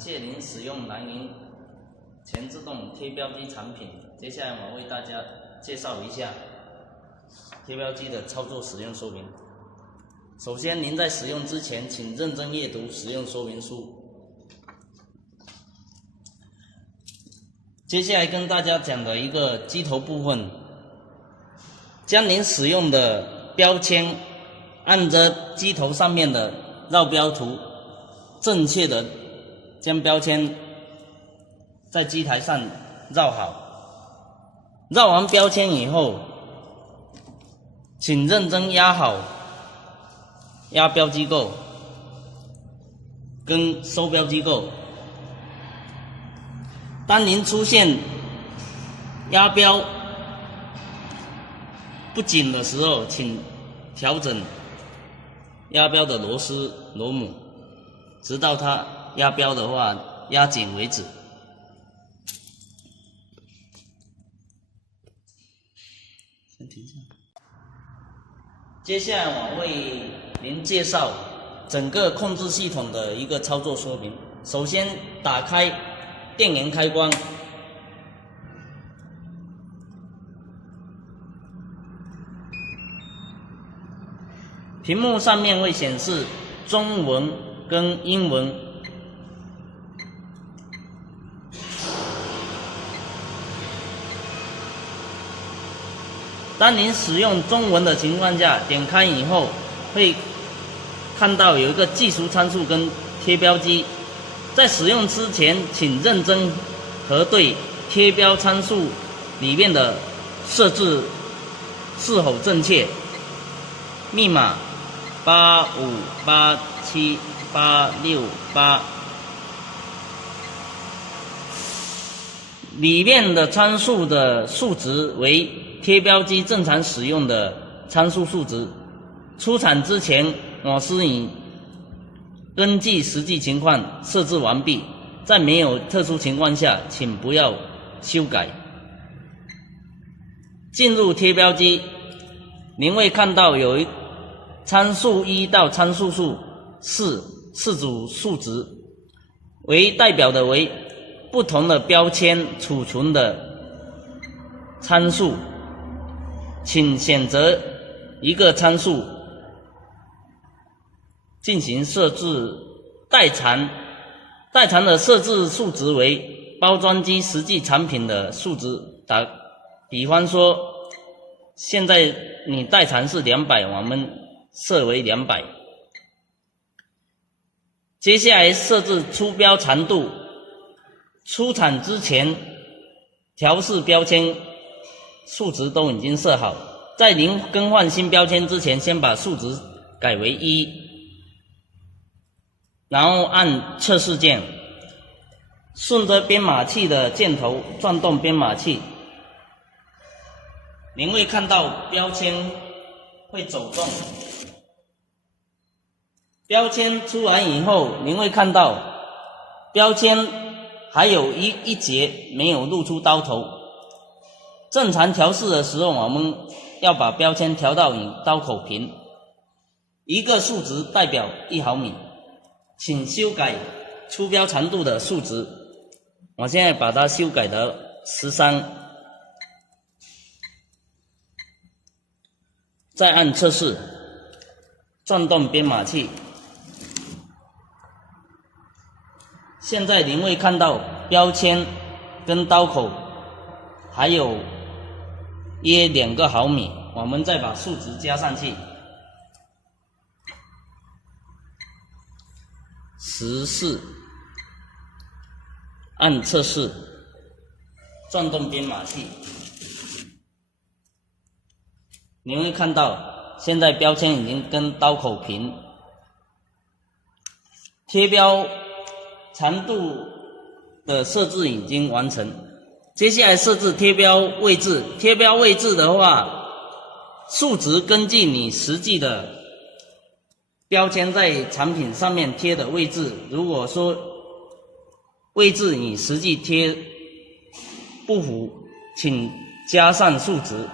谢您使用蓝银全自动贴标机产品。接下来我为大家介绍一下贴标机的操作使用说明。首先，您在使用之前，请认真阅读使用说明书。接下来跟大家讲的一个机头部分，将您使用的标签按着机头上面的绕标图，正确的将标签在机台上绕好。绕完标签以后，请认真压好压标机构跟收标机构。当您出现压标不紧的时候，请调整压标的螺丝螺母，直到它压标的话压紧为止。先停下。接下来我为您介绍整个控制系统的一个操作说明。首先，打开电源开关，屏幕上面会显示中文跟英文。当您使用中文的情况下，点开以后会看到有一个技术参数跟贴标机。在使用之前，请认真核对贴标参数里面的设置是否正确。密码8587868，里面的参数的数值为贴标机正常使用的参数数值。出厂之前，我司已根据实际情况设置完毕，在没有特殊情况下，请不要修改。进入贴标机，您会看到有一参数1到参数数4四组数值，为代表的为不同的标签储存的参数，请选择一个参数进行设置。代偿的设置数值为包装机实际产品的数值。打比方说，现在你代偿是200，我们设为200。接下来设置出标长度，出厂之前调试标签数值都已经设好，在您更换新标签之前，先把数值改为1，然后按测试键，顺着编码器的箭头转动编码器，您会看到标签会走动。标签出来以后，您会看到标签还有一节没有露出刀头。正常调试的时候，我们要把标签调到与刀口平，一个数值代表1毫米。请修改出标长度的数值，我现在把它修改到13，再按测试，转动编码器。现在您会看到标签跟刀口还有约2个毫米，我们再把数值加上去。14，按测试，转动编码器，您会看到现在标签已经跟刀口平，贴标长度的设置已经完成。接下来设置贴标位置。贴标位置的话，数值根据你实际的标签在产品上面贴的位置，如果说位置你实际贴不符，请加上数值。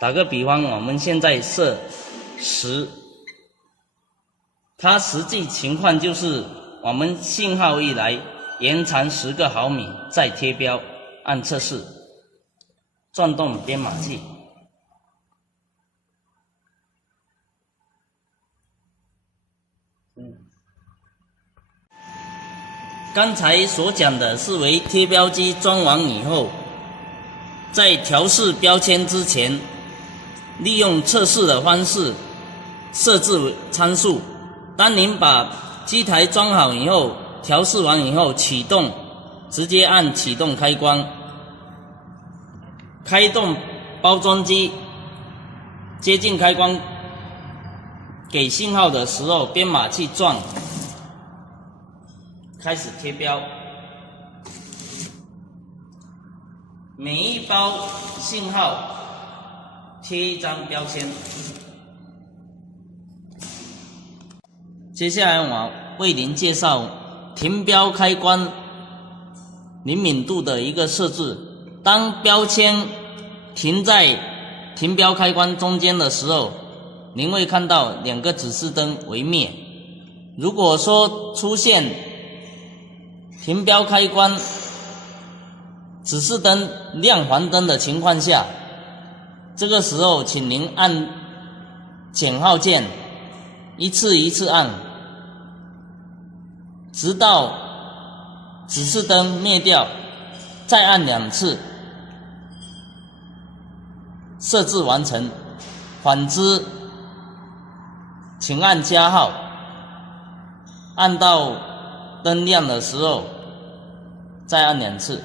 打个比方，我们现在设10，它实际情况就是我们信号一来，延长10个毫米，再贴标，按测试，转动编码器。刚才所讲的是为贴标机装完以后，在调试标签之前，利用测试的方式设置参数。当您把机台装好以后，调试完以后启动，直接按启动开关，开动包装机，接近开关给信号的时候，编码器转，开始贴标。每一包信号贴一张标签。接下来我为您介绍停标开关灵敏度的一个设置。当标签停在停标开关中间的时候，您会看到2个指示灯为灭。如果说出现停标开关指示灯亮黄灯的情况下，这个时候请您按减号键，一次一次按，直到指示灯灭掉，再按2次，设置完成。反之，请按加号，按到灯亮的时候再按2次。